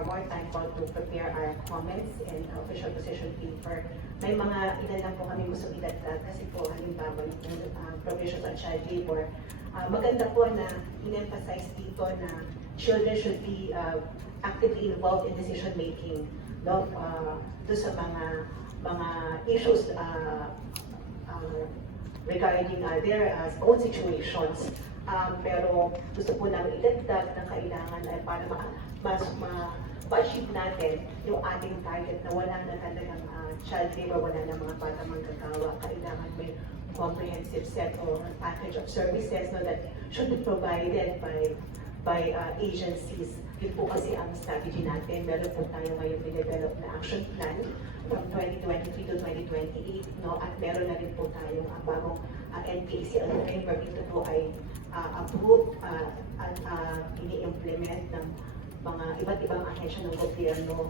or more time po to prepare our comments and official position paper. May mga ilan lang po kami gusto idagdag kasi po halimbawa yung provisions on child labor. Maganda po na in-emphasize dito na children should be actively involved in decision making, no? Do sa mga issues regarding their own situations. Pero gusto po namin idagdag na kailangan ay para ma-achieve natin yung ating target na wala na talagang child labor, wala na mga bata manggagawa. Kailangan may comprehensive set or package of services that should be provided by agencies. Yun po kasi ang strategy natin. Meron po tayo ngayon develop na action plan from 2023 to 2028, no? At meron na rin po tayong bagong NPACL framework. Ito po ay approved at ini-implement ng mga iba't ibang ahensya ng gobyerno.